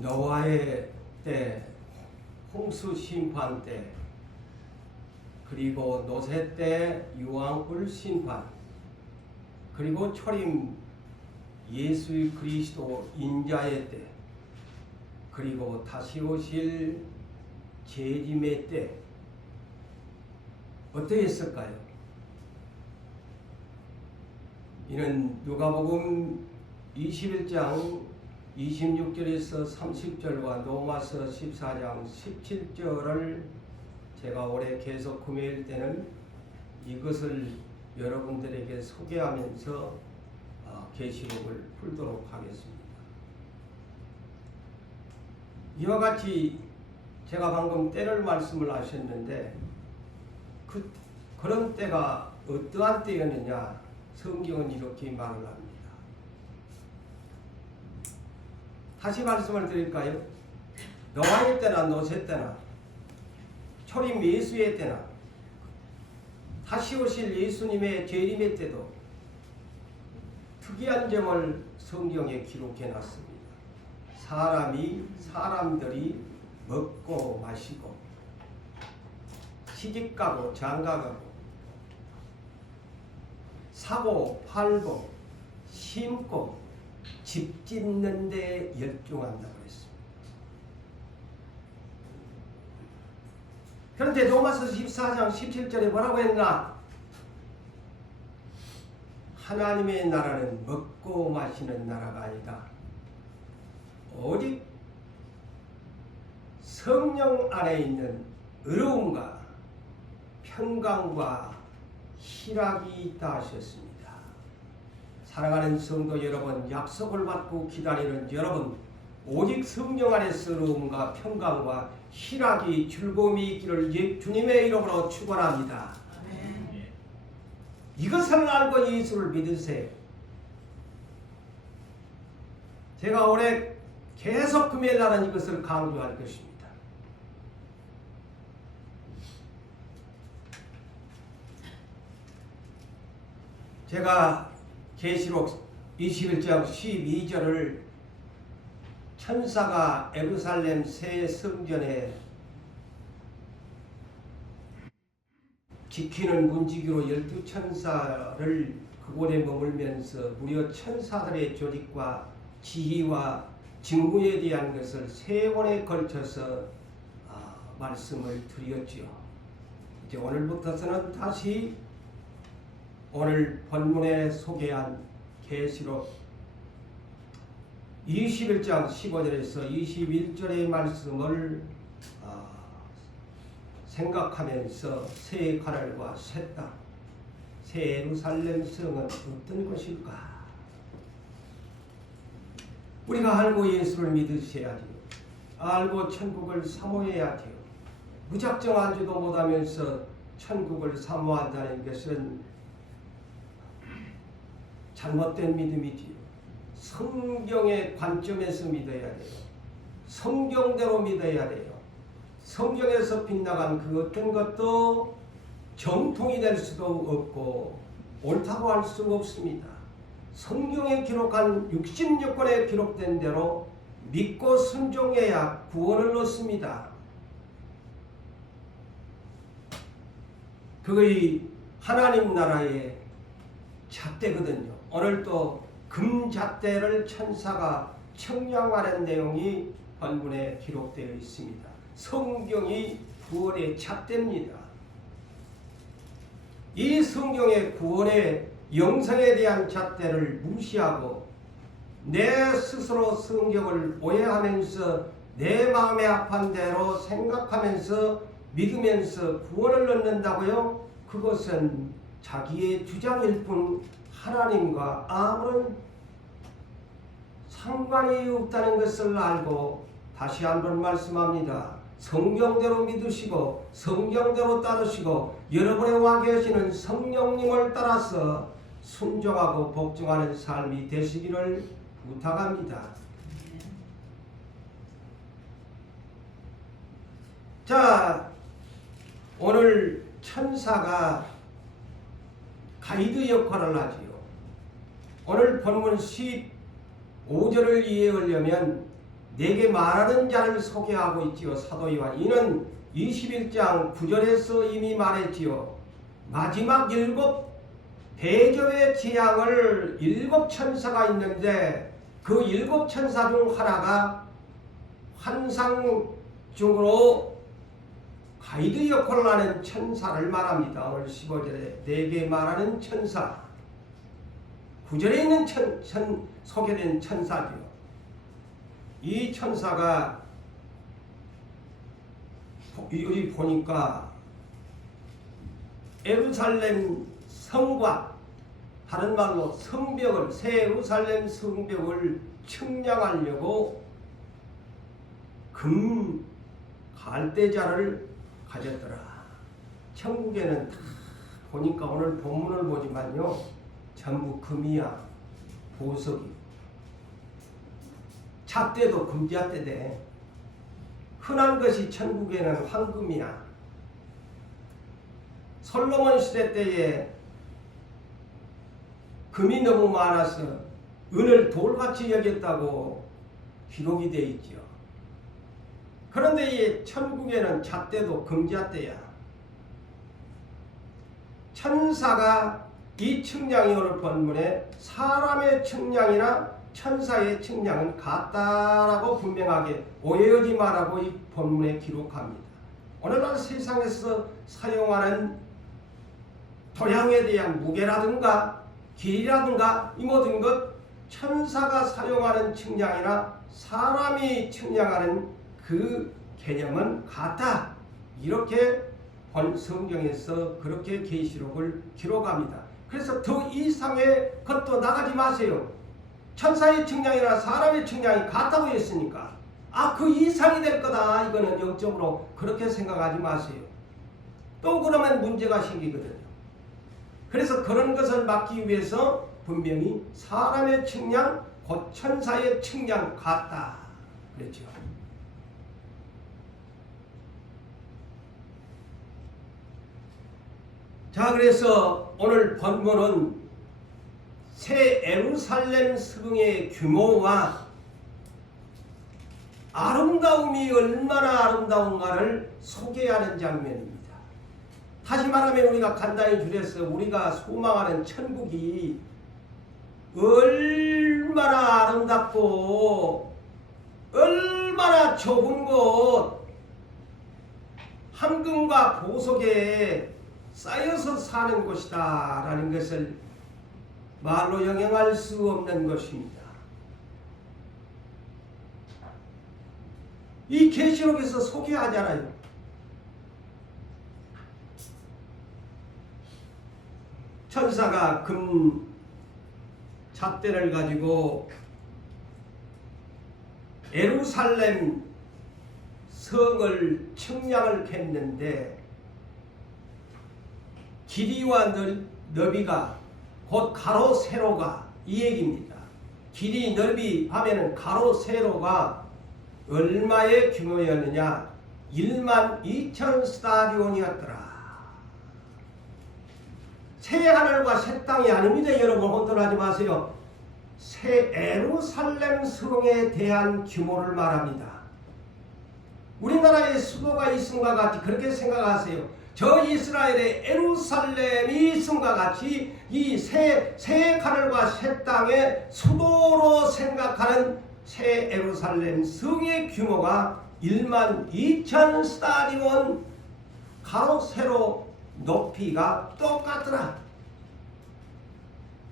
노아의 때, 홍수 심판 때, 그리고 노새 때 유황불 심판, 그리고 초림 예수 그리스도 인자의 때, 그리고 다시 오실 재림의 때 어떠했을까요? 이는 누가복음 21장 26절에서 30절과 로마서 14장 17절을 제가 올해 계속 구매할 때는 이것을 여러분들에게 소개하면서 계시록을 풀도록 하겠습니다. 이와 같이 제가 방금 때를 말씀을 하셨는데 그런 때가 어떠한 때였느냐, 성경은 이렇게 말을 합니다. 다시 말씀을 드릴까요? 노아의 때나 노새 때나 초림 예수의 때나 다시 오실 예수님의 재림의 때도 특이한 점을 성경에 기록해 놨습니다. 사람들이 먹고 마시고 시집가고 장가가고 사고 팔고 심고 집 짓는 데 열중한다고 했습니다. 그런데 로마서 14장 17절에 뭐라고 했나? 하나님의 나라는 먹고 마시는 나라가 아니다. 오직 성령 안에 있는 의로움과 평강과 희락이 있다 하셨습니다. 사랑하는 성도 여러분, 약속을 받고 기다리는 여러분, 오직 성령 안에서 의로움과 평강과 희락이 즐거움이 있기를 주님의 이름으로 축원합니다. 아멘. 이것을 알고 예수를 믿으세요. 제가 올해 계속 금요일날은 이것을 강조할 것입니다. 제가 계시록 21장 12절을 천사가 예루살렘 새 성전에 지키는 문지기로 12천사를 그곳에 머물면서 무려 천사들의 조직과 지휘와 직무에 대한 것을 세 번에 걸쳐서 말씀을 드렸지요. 이제 오늘부터서는 다시 오늘 본문에 소개한 계시록 21장 15절에서 21절의 말씀을 생각하면서 새 하늘과 새 땅, 새 예루살렘 성은 어떤 것일까? 우리가 알고 예수를 믿으셔야지요. 알고 천국을 사모해야지요. 무작정 알지도 못하면서 천국을 사모한다는 것은 잘못된 믿음이지요. 성경의 관점에서 믿어야 돼요. 성경대로 믿어야 돼요. 성경에서 빗나간 그 어떤 것도 정통이 될 수도 없고 옳다고 할 수 없습니다. 성경에 기록한 66권에 기록된 대로 믿고 순종해야 구원을 얻습니다. 그의 하나님 나라의 잣대거든요. 오늘 또 금잣대를 천사가 청량하는 내용이 본문에 기록되어 있습니다. 성경이 구원의 잣대입니다. 이 성경의 구원의 영성에 대한 잣대를 무시하고 내 스스로 성경을 오해하면서 내 마음의 아픈 대로 생각하면서 믿으면서 구원을 얻는다고요? 그것은 자기의 주장일 뿐 하나님과 아무런 상관이 없다는 것을 알고 다시 한번 말씀합니다. 성경대로 믿으시고 성경대로 따르시고 여러분의 와 계시는 성령님을 따라서 순종하고 복종하는 삶이 되시기를 부탁합니다. 자, 오늘 천사가 가이드 역할을 하지요. 오늘 본문 15절을 이해하려면 내게 말하는 자를 소개하고 있지요. 사도 요한 이는 21장 9절에서 이미 말했지요. 마지막 7 대접의 재앙을 7 천사가 있는데 그 7 천사 중 하나가 환상 중으로 가이드 역할을 하는 천사를 말합니다. 오늘 15절에 내게 말하는 천사, 9절에 있는 소개된 천사죠. 이 천사가 여기 보니까 예루살렘 성과 다른 말로 성벽을, 새 예루살렘 성벽을 측량하려고 금 갈대자를 가졌더라. 천국에는 다 보니까 오늘 본문을 보지만요, 전부 금이야. 보석이. 잣대도 금잣대대. 흔한 것이 천국에는 황금이야. 솔로몬 시대 때에 금이 너무 많아서 은을 돌같이 여겼다고 기록이 되어 있죠. 그런데 이 천국에는 잣대도 금잣대야. 천사가 이 측량이 오늘 본문에 사람의 측량이나 천사의 측량은 같다라고 분명하게 오해하지 말라고 이 본문에 기록합니다. 오늘날 세상에서 사용하는 도량에 대한 무게라든가 길이라든가 이 모든 것 천사가 사용하는 측량이나 사람이 측량하는 그 개념은 같다. 이렇게 본 성경에서 그렇게 계시록을 기록합니다. 그래서 더 이상의 것도 나가지 마세요. 천사의 측량이나 사람의 측량이 같다고 했으니까 그 이상이 될 거다. 이거는 영적으로 그렇게 생각하지 마세요. 또 그러면 문제가 생기거든요. 그래서 그런 것을 막기 위해서 분명히 사람의 측량, 곧 천사의 측량 같다. 그랬죠. 자, 그래서 오늘 본문은 새 예루살렘 성의 규모와 아름다움이 얼마나 아름다운가를 소개하는 장면입니다. 다시 말하면 우리가 간단히 줄여서 우리가 소망하는 천국이 얼마나 아름답고 얼마나 좁은 곳, 황금과 보석에 쌓여서 사는 곳이다 라는 것을 말로 영영할 수 없는 것입니다. 이 계시록에서 소개하잖아요. 천사가 금 잣대를 가지고 예루살렘 성을 측량을 했는데 길이와 너비가 곧 가로 세로가 이 얘기입니다. 길이 넓이 하면은 가로 세로가 얼마의 규모였느냐? 12,000 스타디온이었더라. 새 하늘과 새 땅이 아닙니다. 여러분 혼돈하지 마세요. 새 예루살렘 성에 대한 규모를 말합니다. 우리나라에 수도가 있음과 같이 그렇게 생각하세요. 저 이스라엘의 예루살렘이 있음과 같이 이 새 하늘과 새 땅의 수도로 생각하는 새 예루살렘 성의 규모가 12,000 스타디온 가로 세로 높이가 똑같더라.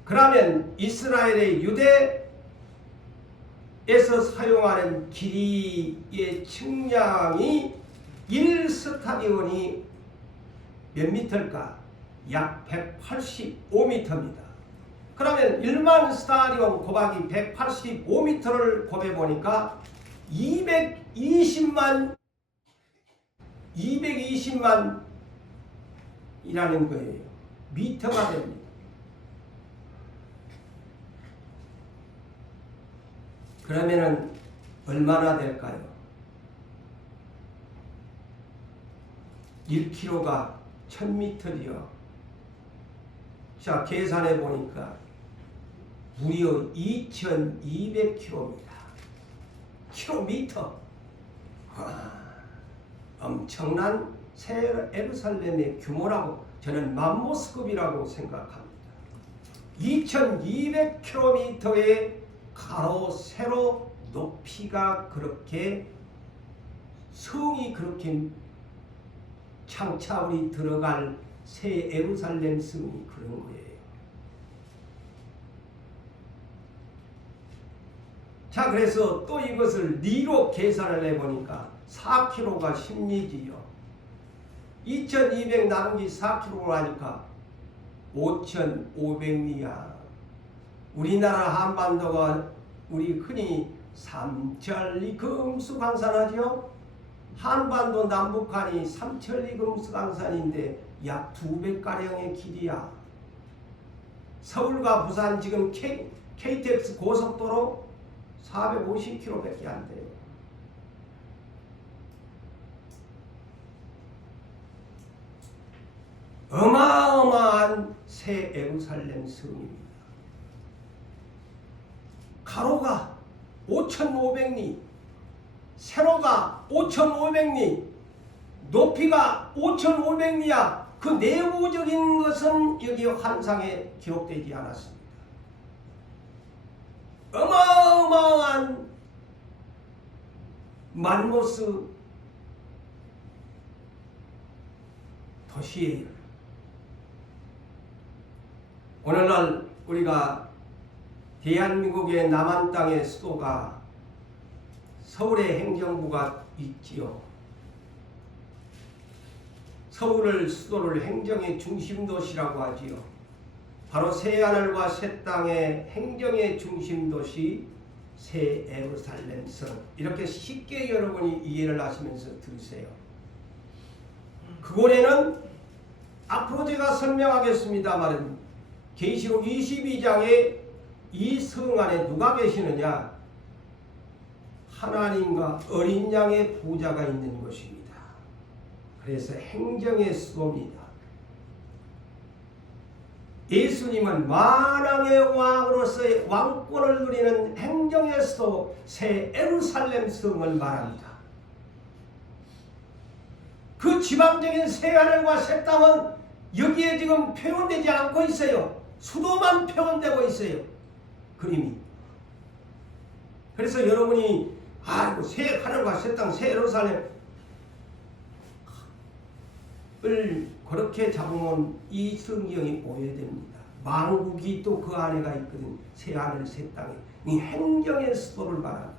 그러면 이스라엘의 유대에서 사용하는 길이의 측량이 1스타디온이 몇 미터일까? 약 185m입니다. 그러면 1만 스타디온 곱하기 185m를 곱해보니까 220만 이라는 거예요. 미터가 됩니다. 그러면은 얼마나 될까요? 1km가 1000m이요. 자, 계산해 보니까 무려 2200km입니다. 킬로미터. 엄청난 새 예루살렘의 규모라고 저는 맘모스급이라고 생각합니다. 2200km의 가로 세로 높이가 그렇게 성이 그렇게 창차울이 들어갈 새 예루살렘 성이 그런 거예요. 자, 그래서 또 이것을 리로 계산을 해보니까 4km가 10리지요. 2200 나누기 4km로 하니까 5500리야. 우리나라 한반도가 우리 흔히 삼천리 금수강산하죠. 한반도 남북한이 삼천리 금수강산인데 약 2배가량의 길이야. 서울과 부산 지금 KTX 고속도로 450km밖에 안 돼요. 어마어마한 새 예루살렘 성입니다. 가로가 5500리, 세로가 5500리, 높이가 5500리야. 그 내부적인 것은 여기 환상에 기록되지 않았습니다. 어마어마한 만모스 도시예요. 오늘날 우리가 대한민국의 남한 땅의 수도가 서울의 행정부가 있지요. 서울을 수도를 행정의 중심도시라고 하지요. 바로 새하늘과 새 땅의 행정의 중심도시 새 예루살렘 성. 이렇게 쉽게 여러분이 이해를 하시면서 들으세요. 그곳에는 앞으로 제가 설명하겠습니다만 계시록 22장에 이 성 안에 누가 계시느냐? 하나님과 어린 양의 보좌가 있는 곳입니다. 그래서 행정의 수도입니다. 예수님은 만왕의 왕으로서의 왕권을 누리는 행정의 수도 새 예루살렘 성을 말합니다. 그 지방적인 새하늘과 새 땅은 여기에 지금 표현되지 않고 있어요. 수도만 표현되고 있어요. 그림이. 그래서 여러분이 아이고 새 하늘과 새 땅, 새 예루살렘을 그렇게 잡으면 이 성경이 오해됩니다. 만국이 또 그 안에가 있거든. 새 하늘, 새 땅에. 이 행정의 수도를 말합니다.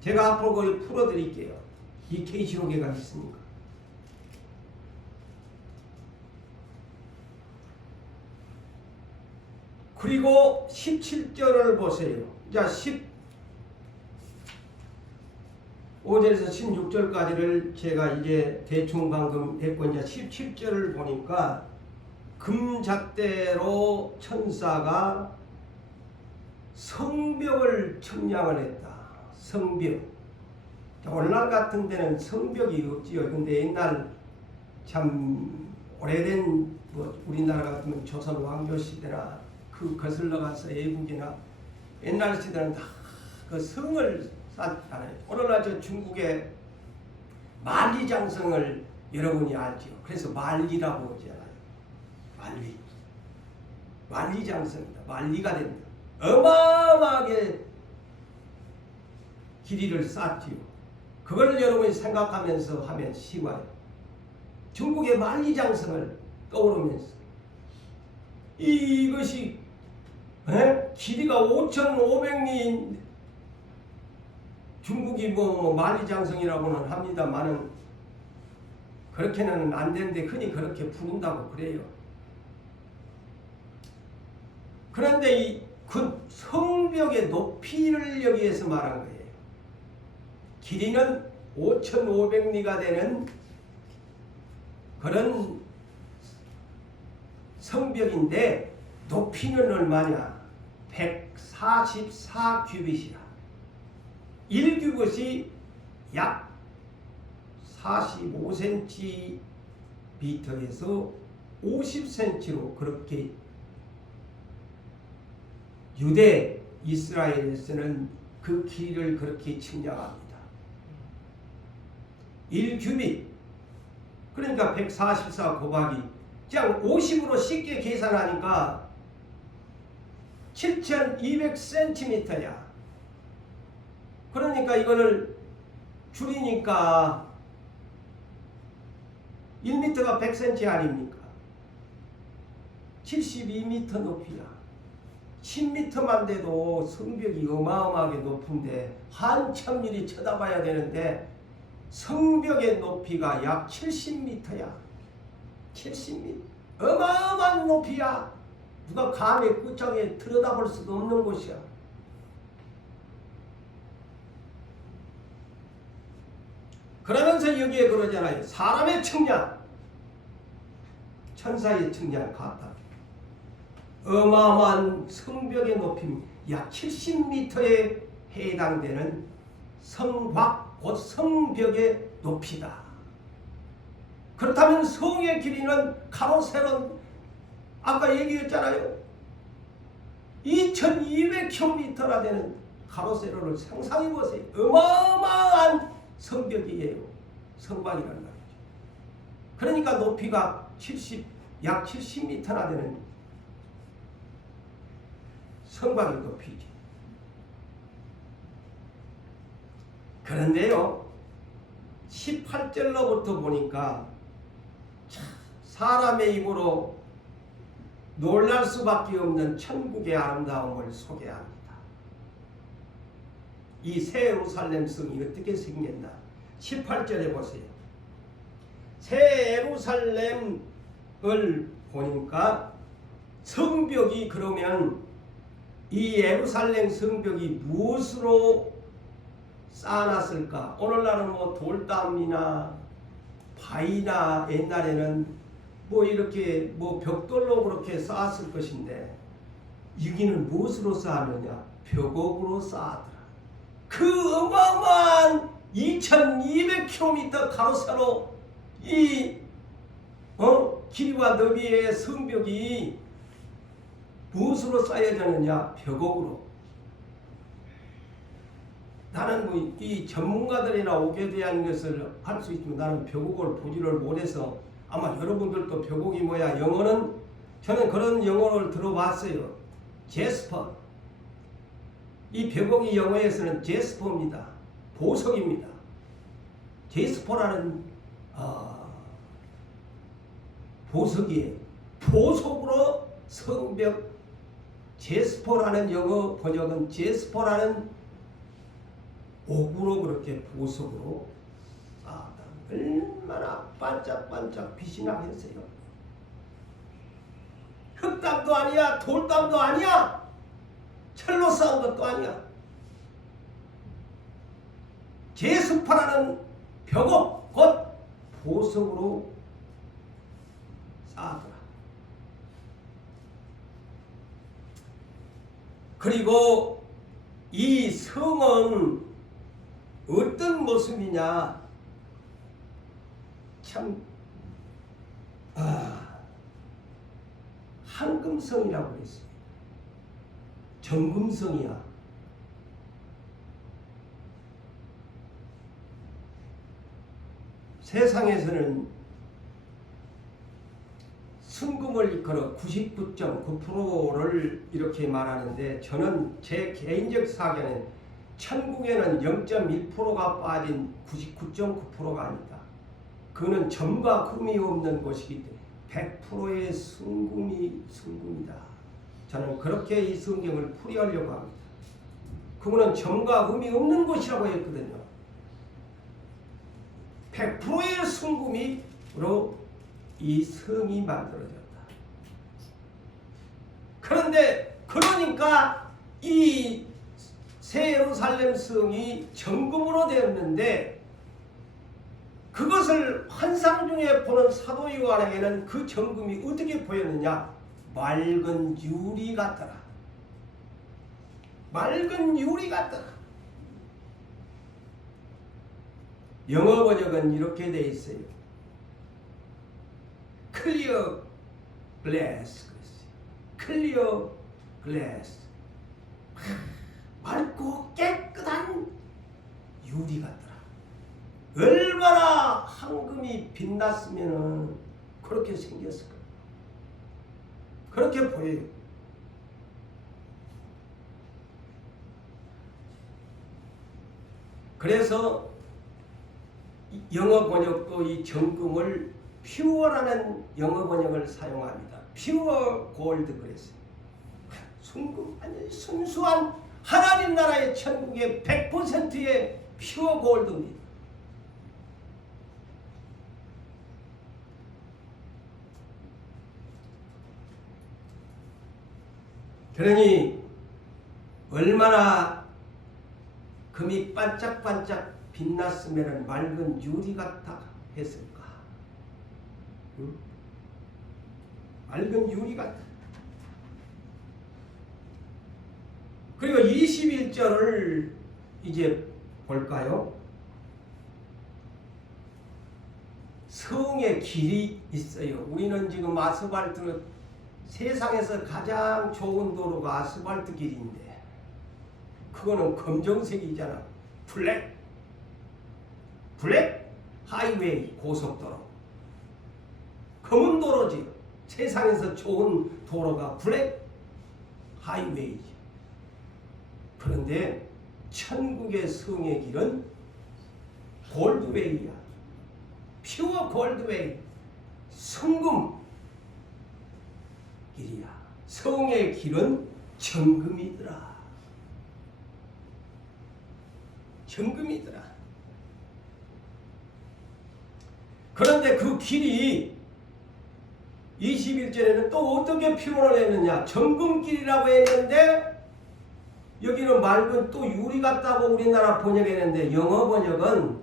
제가 앞으로 그걸 풀어드릴게요. 이 계시록에가 있으니까. 그리고 17절을 보세요. 자, 15절에서 16절까지를 제가 이제 대충 방금 했고, 이제 17절을 보니까 금잣대로 천사가 성벽을 청량을 했다. 성벽. 오늘날 같은 데는 성벽이 없지요. 근데 옛날 참 오래된 우리나라 같으면 조선 왕조 시대나 그 거슬러 가서 애국이나 옛날 시대는 다 그 성을 쌓잖아요. 오늘날 저 중국의 만리장성을 여러분이 알죠. 그래서 만리라고 하잖아요. 만리장성이다. 만리가 됩니다. 어마어마하게 길이를 쌓지요. 그걸 여러분이 생각하면서 하면 쉬워요. 중국의 만리장성을 떠오르면서 이것이 길이가 5,500리 중국이 만리장성이라고는 합니다만은 그렇게는 안 되는데 흔히 그렇게 부른다고 그래요. 그런데 그 성벽의 높이를 여기에서 말한 거예요. 길이는 5,500리가 되는 그런 성벽인데 높이는 얼마냐? 144규빗이야. 1규빗이 약 45cm에서 50cm로 그렇게 유대 이스라엘에서는 그 길이를 그렇게 측량합니다. 1규빗 그러니까 144 곱하기 그냥 50으로 쉽게 계산하니까 7200cm야. 그러니까 이거를 줄이니까 1m가 100cm 아닙니까? 72m 높이야. 10m만 돼도 성벽이 어마어마하게 높은데 한참일이 쳐다봐야 되는데 성벽의 높이가 약 70m야. 70m. 어마어마한 높이야. 누가 감히 끝장에 들여다볼 수도 없는 곳이야. 그러면서 여기에 그러잖아요. 사람의 측량, 천사의 측량 같다. 어마어마한 성벽의 높이 약 70m에 해당되는 성곽, 곧 성벽의 높이다. 그렇다면 성의 길이는 가로 세로 아까 얘기했잖아요. 2200km나 되는 가로 세로를 상상해 보세요. 어마어마한 성벽이에요. 성곽이라는 말이죠. 그러니까 높이가 약 70m나 되는 성곽의 높이지. 그런데요, 18절로부터 보니까 사람의 입으로 놀랄 수밖에 없는 천국의 아름다움을 소개합니다. 이 새 예루살렘 성이 어떻게 생겼나? 18절에 보세요. 새 예루살렘을 보니까 성벽이 그러면 이 예루살렘 성벽이 무엇으로 쌓아놨을까? 오늘날은 뭐 돌담이나 바위나 옛날에는 뭐 이렇게 뭐 벽돌로 그렇게 쌓았을 것인데 여기는 무엇으로 쌓았느냐? 벽옥으로 쌓았더라. 그 어마어마한 2200km 가로세로 이 길이와 너비의 성벽이 무엇으로 쌓여졌느냐? 벽옥으로. 나는 뭐 이 전문가들이나 옥에 대한 것을 할 수 있지만 나는 벽옥을 보지를 못해서 아마 여러분들도 벽옥이 뭐야? 영어는 저는 그런 영어를 들어봤어요. 제스퍼. 이 벽옥이 영어에서는 제스퍼입니다. 보석입니다. 제스퍼라는 보석이에요. 보석으로 성벽. 제스퍼라는 영어 번역은 제스퍼라는 옥으로 그렇게 보석으로 쌓았다. 얼마나 반짝반짝 빛이 나겠어요. 흙담도 아니야, 돌담도 아니야, 철로 쌓은 것도 아니야. 제스퍼라는 벽옥, 곧 보석으로 쌓았더라. 그리고 이 성은 어떤 모습이냐? 참 황금성이라고 그랬어요. 정금성이야. 세상에서는 순금을 일컬어 99.9%를 이렇게 말하는데 저는 제 개인적 사견은 천국에는 0.1%가 빠진 99.9%가 아니다. 그는 점과 금이 없는 곳이기 때문에 100%의 순금이다. 저는 그렇게 이 성경을 풀이하려고 합니다. 그거는 점과 금이 없는 곳이라고 했거든요. 100%의 순금으로 이 성이 만들어졌다. 그런데 그러니까 이 새 예루살렘 성이 정금으로 되었는데 그것을 환상 중에 보는 사도 요한에게는 그 정금이 어떻게 보였느냐? 맑은 유리 같더라. 맑은 유리 같더라. 영어 번역은 이렇게 돼 있어요. 클리어 글래스. 클리어 글래스. 맑고 깨끗한 유리 같더라. 얼마나 황금이 빛났으면 그렇게 생겼을까. 그렇게 보여요. 그래서 영어 번역도 이 정금을 퓨어라는 영어 번역을 사용합니다. 퓨어 골드 그랬어요. 순금, 아니 순수한 하나님 나라의 천국의 100%의 퓨어 골드입니다. 그러니 얼마나 금이 반짝반짝 빛났으면 맑은 유리 같아 했을까? 응? 맑은 유리 같아. 그리고 21절을 이제 볼까요? 성의 길이 있어요. 우리는 지금 아스팔트, 세상에서 가장 좋은 도로가 아스팔트 길인데 그거는 검정색이잖아. 블랙 하이웨이, 고속도로. 검은 도로지. 세상에서 좋은 도로가 블랙 하이웨이지. 그런데 천국의 성의 길은 골드웨이야. 퓨어 골드웨이. 성금 길이야. 성의 길은 정금이더라. 정금이더라. 그런데 그 길이 21절에는 또 어떻게 표현을 했느냐. 정금길이라고 했는데 여기는 맑은 또 유리 같다고 우리나라 번역했는데 영어 번역은,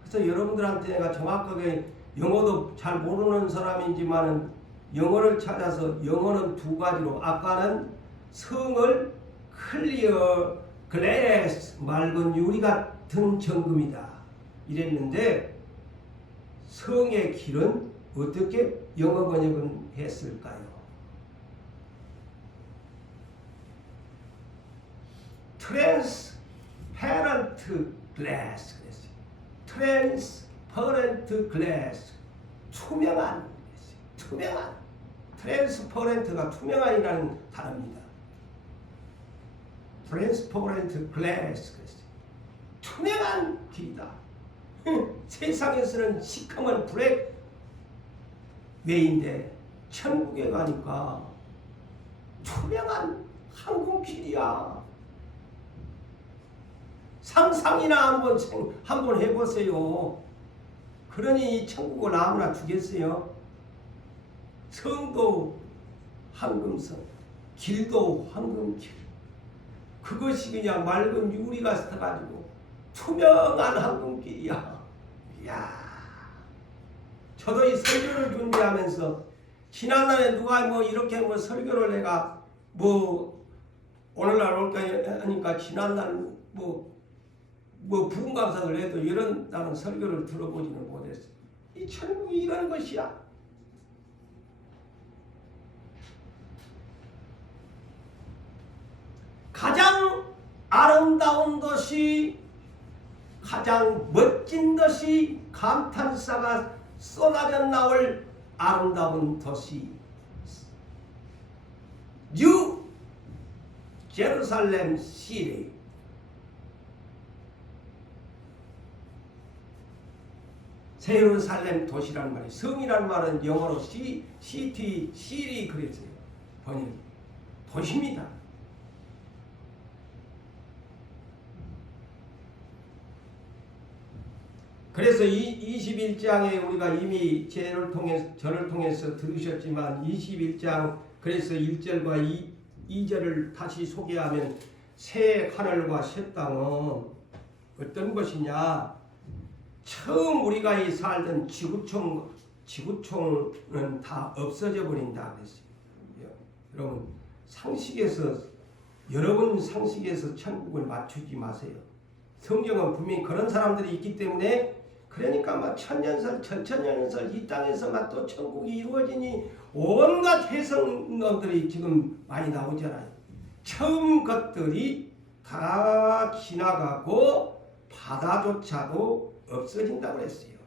그래서 여러분들한테 내가 정확하게 영어도 잘 모르는 사람이지만은 영어를 찾아서, 영어는 두 가지로, 아까는 성을 클리어 글래스, 맑은 유리 같은 정금이다 이랬는데 성의 길은 어떻게 영어 번역은 했을까요? 트랜스페런트 글래스 그랬어요. 트랜스퍼런트 글래스, 투명한, 투명한. 트랜스퍼런트가 투명한이라는 단어입니다. 트랜스퍼런트 글래스 그랬어요. 투명한 길이다. 세상에서는 시커먼 블랙 웨이인데 천국에 가니까 투명한 황금길이야. 상상이나 한번 해보세요. 그러니 이 천국을 아무나 주겠어요? 성도 황금성, 길도 황금길. 그것이 그냥 맑은 유리가 스쳐가지고 투명한 황금길이야. 이야. 저도 이 설교를 준비하면서 지난날에 누가 뭐 이렇게 뭐 설교를 내가 뭐 오늘날 올까 하니까 지난날 뭐 부흥 감사를 해도 이런 나는 설교를 들어보지는 못했어. 이 천국이 이런 것이야. 가장 아름다운 도시, 가장 멋진 도시, 감탄사가 쏟아져 나올 아름다운 도시, 뉴 제루살렘 시리. 제루살렘 도시란 말이에요. 성이란 말은 영어로 시티, 시리 그랬어요. 번역이. 도시입니다. 그래서 21장에 우리가 이미 저를 통해서 들으셨지만 21장 그래서 1절과 2절을 다시 소개하면 새 하늘과 새 땅은 어떤 것이냐. 처음 우리가 이 살던 지구촌은 다 없어져 버린다 그랬어요. 여러분 상식에서 천국을 맞추지 마세요. 성경은 분명히 그런 사람들이 있기 때문에, 그러니까 막 천년설 천천년설 이 땅에서 막 또 천국이 이루어지니 온갖 해석론들이 지금 많이 나오잖아요. 처음 것들이 다 지나가고 바다조차도 없어진다고 했어요.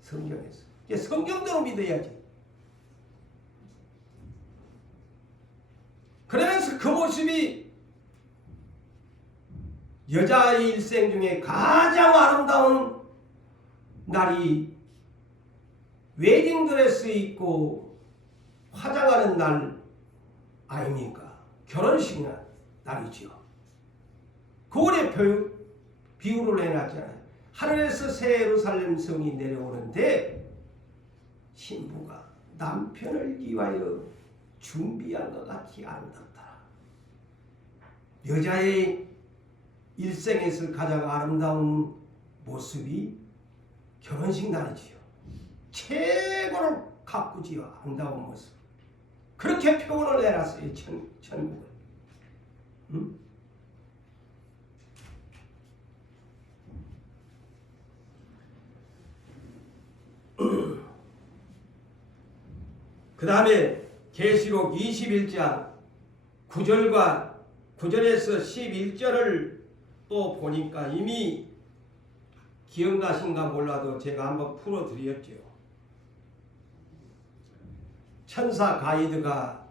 성경에서. 성경대로 믿어야지. 그러면서 그 모습이 여자의 일생 중에 가장 아름다운 날이 웨딩드레스 입고 화장하는 날 아닙니까? 결혼식 날이죠. 그거에 비유를 해놨잖아요. 하늘에서 새 예루살렘 성이 내려오는데 신부가 남편을 위하여 준비한 것 같이 아름답다. 여자의 일생에서 가장 아름다운 모습이 결혼식 날이지요. 최고로 가꾸지요. 아름다운 모습. 그렇게 표현을 해놨어요. 천국을. 응? 그 다음에 계시록 21장 9절과 9절에서 11절을 또 보니까 이미 기억나신가 몰라도 제가 한번 풀어드렸죠. 천사 가이드가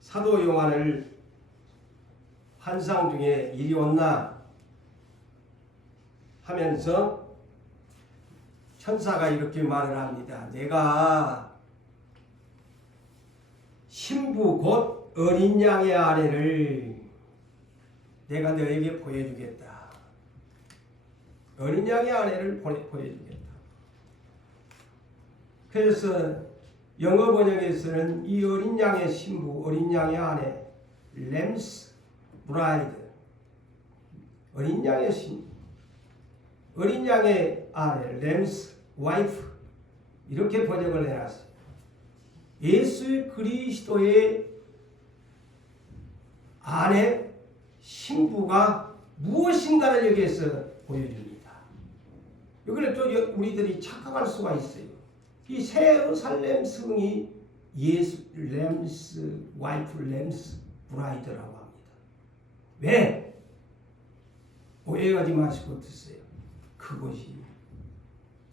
사도 요한을 환상 중에 이리 온나 하면서 천사가 이렇게 말을 합니다. 내가 신부 곧 어린 양의 아내를 내가 너에게 보여주겠다. 어린 양의 아내를 보여주겠다. 그래서 영어 번역에서는 이 어린 양의 신부, 어린 양의 아내, 램스 브라이드, 어린 양의 신부, 어린 양의 아내, 램스 와이프 이렇게 번역을 해놨어요. 예수 그리스도의 아내, 신부가 무엇인가를 여기에서 보여줍니다. 여기는 또 우리들이 착각할 수가 있어요. 이 새 예루살렘 성이 예수 램스 와이프 램스 브라이드라고 합니다. 왜? 오해하지 마시고 드세요. 그것이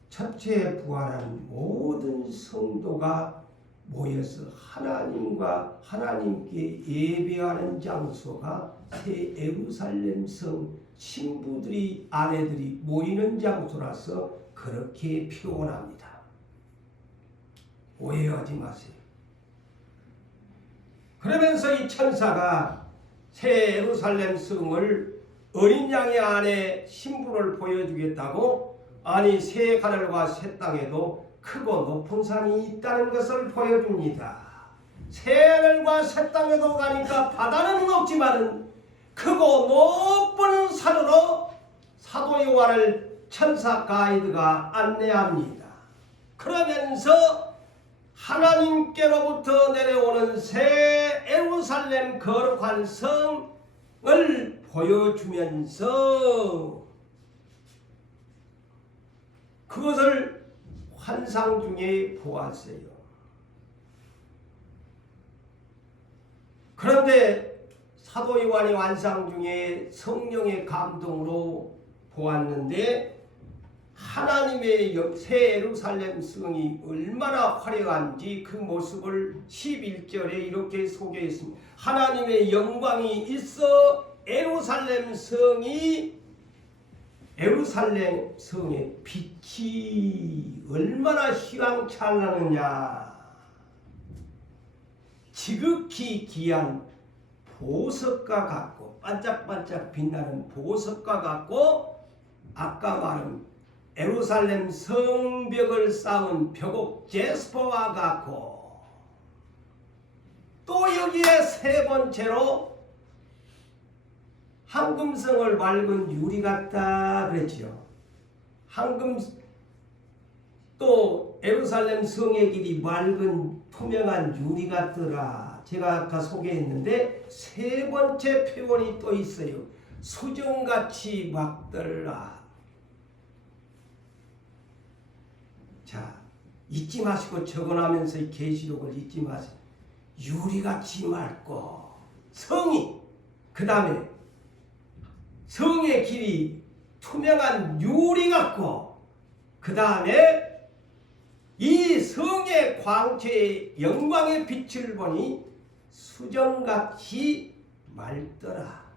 첫째 부활한 모든 성도가 모여서 하나님과 하나님께 예배하는 장소가 새 예루살렘 성 신부들이 아내들이 모이는 장소라서 그렇게 표현합니다. 오해하지 마세요. 그러면서 이 천사가 새 예루살렘 성을 어린 양의 아내 신부를 보여주겠다고 아니 새 하늘과 새 땅에도 크고 높은 산이 있다는 것을 보여줍니다. 새 하늘과 새 땅에도 가니까 바다는 없지만은 크고 높은 산으로 사도 요한을 천사 가이드가 안내합니다. 그러면서 하나님께로부터 내려오는 새 예루살렘 거룩한 성을 보여주면서 그것을 환상 중에 보았어요. 그런데 사도 요한이 환상 중에 성령의 감동으로 보았는데 하나님의 새 예루살렘 성이 얼마나 화려한지 그 모습을 11절에 이렇게 소개했습니다. 하나님의 영광이 있어 예루살렘 성의 빛이 얼마나 휘황찬란하냐. 지극히 귀한 보석과 같고 반짝반짝 빛나는 보석과 같고 아까 말한 예루살렘 성벽을 쌓은 벽옥 제스퍼와 같고 또 여기에 세 번째로 황금성을 맑은 유리 같다 그랬지요. 또 예루살렘 성의 길이 맑은 투명한 유리 같더라. 제가 아까 소개했는데 세 번째 표현이 또 있어요. 수정같이 맑더라. 자, 잊지 마시고 적어나면서 이 계시록을 잊지 마세요. 유리같이 맑고 성이, 그 다음에 성의 길이 투명한 유리 같고, 그 다음에 이 성의 광채의 영광의 빛을 보니 수정같이 맑더라.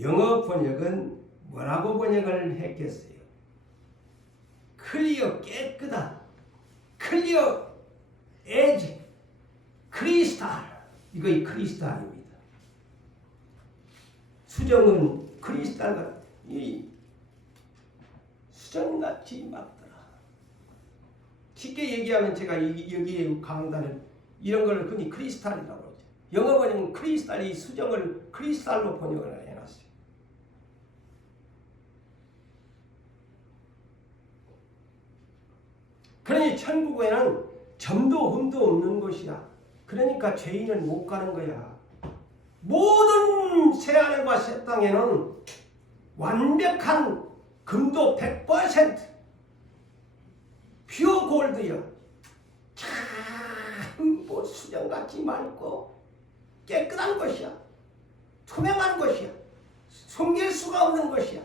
영어 번역은 뭐라고 번역을 했겠어요? 클리어, 깨끗한, 클리어 에지, 크리스탈. 이거 이 크리스탈입니다. 수정은 크리스탈, 이 수정같이 맑더라. 쉽게 얘기하면 제가 여기에 강단을 이런 걸 흔히 크리스탈이라고 하죠. 영어 번역은 크리스탈이 수정을 크리스탈로 번역을 해놨어요. 그러니 천국에는 점도 흠도 없는 것이야. 그러니까 죄인은 못 가는 거야. 모든 새하늘과 새 땅에는 완벽한 금도 100% 퓨어 골드야. 참 수정같이 맑고 깨끗한 것이야. 투명한 것이야. 숨길 수가 없는 것이야.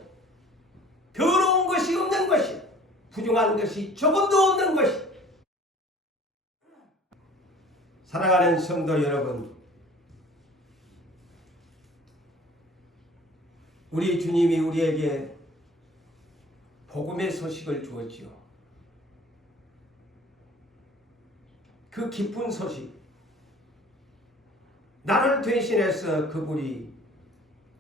더러운 것이 없는 것이야. 부정한 것이 조금도 없는 것이야. 사랑하는 성도 여러분, 우리 주님이 우리에게 복음의 소식을 주었지요. 그 기쁜 소식, 나를 대신해서 그분이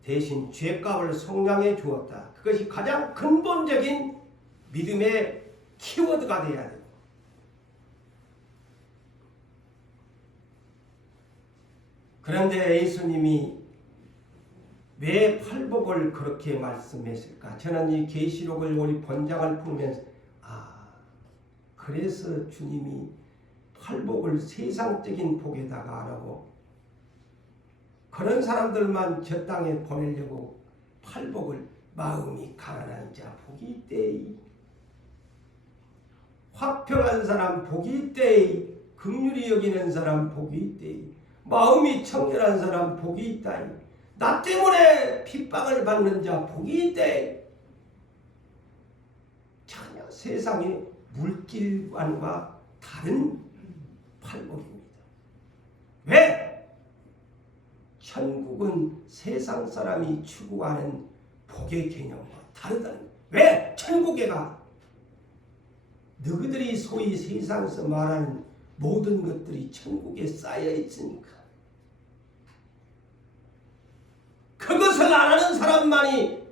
대신 죄값을 속량해 주었다. 그것이 가장 근본적인 믿음의 키워드가 되어야 돼요. 그런데 예수님이 왜 팔복을 그렇게 말씀했을까? 저는 이 계시록을 우리 본장을 보면서 그래서 주님이 팔복을 세상적인 복에다가 안 하고 그런 사람들만 저 땅에 보내려고 팔복을 마음이 가난한 자 복이 있대이, 화평한 사람 복이 있대이, 긍휼히 여기는 사람 복이 있대이, 마음이 청결한 사람 복이 있다이, 나 때문에 핍박을 받는 자 복이 있대. 전혀 세상의 물질관과 다른 팔복입니다. 왜? 천국은 세상 사람이 추구하는 복의 개념과 다르다는 거예요. 왜? 천국에가 너희들이 소위 세상에서 말하는 모든 것들이 천국에 쌓여 있으니까. 그것을 안 하는 사람만이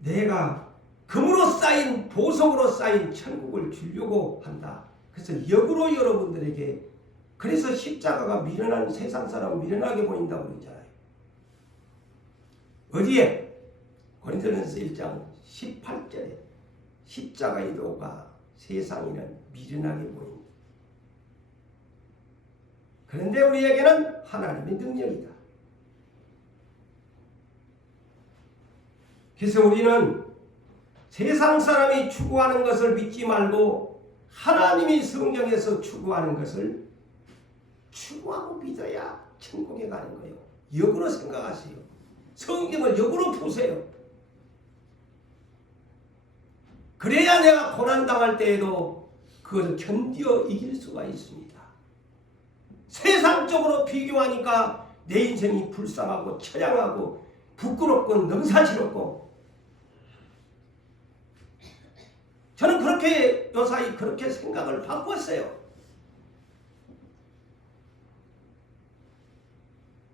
내가 금으로 쌓인, 보석으로 쌓인 천국을 주려고 한다. 그래서 역으로 여러분들에게, 그래서 십자가가 미련한, 세상 사람은 미련하게 보인다고 그러잖아요. 어디에? 고린도전서 1장 18절에 십자가의 도가 세상에는 미련하게 보인다. 그런데 우리에게는 하나님의 능력이다. 그래서 우리는 세상 사람이 추구하는 것을 믿지 말고 하나님이 성경에서 추구하는 것을 추구하고 믿어야 천국에 가는 거예요. 역으로 생각하세요. 성경을 역으로 보세요. 그래야 내가 고난당할 때에도 그것을 견디어 이길 수가 있습니다. 세상적으로 비교하니까 내 인생이 불쌍하고 처량하고 부끄럽고 능사스럽고, 저는 그렇게 요사이 그렇게 생각을 바꿨어요.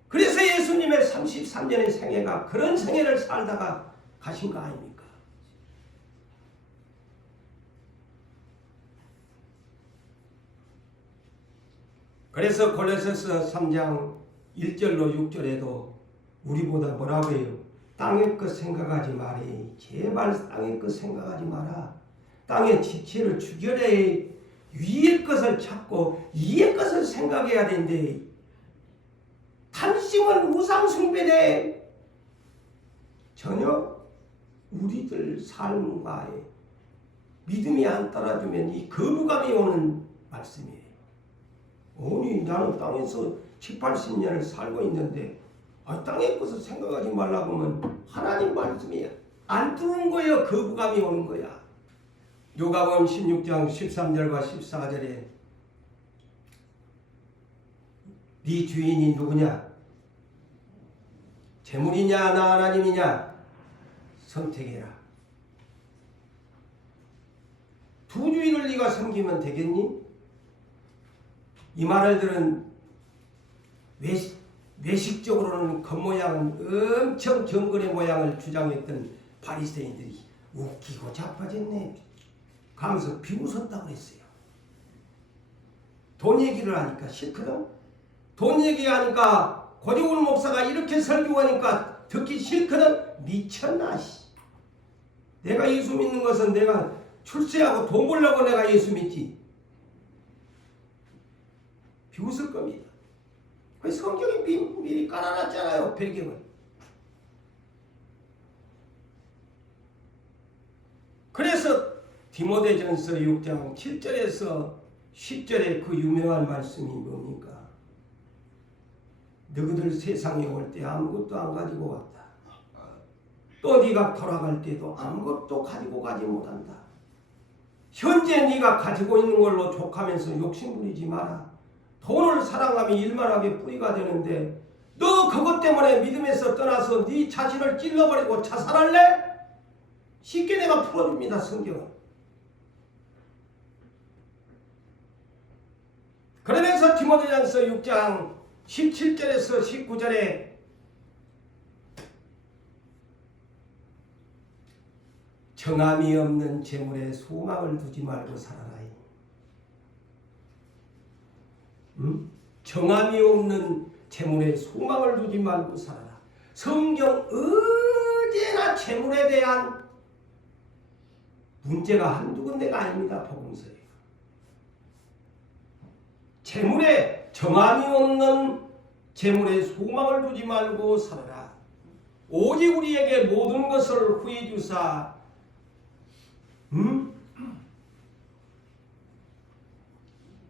그래서 예수님의 33년의 생애가 그런 생애를 살다가 가신 거 아닙니까? 그래서 골로새서 3장 1절로 6절에도 우리보다 뭐라고 해요? 땅의 것 생각하지 마리. 제발 땅의 것 생각하지 마라. 땅의 지체를 죽여내. 위의 것을 찾고 위의 것을 생각해야 된대. 탐심은 우상 숭배돼. 전혀 우리들 삶과의 믿음이 안 따라주면 이 거부감이 오는 말씀이에요. 아니 나는 땅에서 7, 80년을 살고 있는데 땅의 것을 생각하지 말라고 하면 하나님 말씀이 안 들어오는 거예요. 거부감이 오는 거야. 요가복음 16장 13절과 14절에 네 주인이 누구냐? 재물이냐 나 하나님이냐? 선택해라. 두 주인을 네가 섬기면 되겠니? 이 말을 들은 외식적으로는 겉모양은 엄청 경건의 모양을 주장했던 바리새인들이 웃기고 자빠졌네 하면서 비웃었다고 했어요. 돈 얘기를 하니까 싫거든. 돈 얘기하니까 고재훈 목사가 이렇게 설교하니까 듣기 싫거든. 미쳤나. 내가 예수 믿는 것은 내가 출세하고 돈 벌려고 내가 예수 믿지. 비웃을 겁니다. 성경이 미리 깔아놨잖아요. 배경을. 그래서 디모데전서 6장 7절에서 10절에 그 유명한 말씀이 뭡니까? 너희들 세상에 올 때 아무것도 안 가지고 왔다. 또 네가 돌아갈 때도 아무것도 가지고 가지 못한다. 현재 네가 가지고 있는 걸로 족하면서 욕심부리지 마라. 돈을 사랑하면 일만하게 뿌리가 되는데 너 그것 때문에 믿음에서 떠나서 네 자신을 찔러버리고 자살할래? 쉽게 내가 풀어줍니다. 성경은. 그러면서 디모데전서 6장 17절에서 19절에 정함이 없는 재물에 소망을 두지 말고 살아라. 정함이 없는 재물에 소망을 두지 말고 살아라. 성경 언제나 재물에 대한 문제가 한두 군데가 아닙니다. 복음서에. 재물에 정함이 없는 재물에 소망을 두지 말고 살아라. 오직 우리에게 모든 것을 후히 주사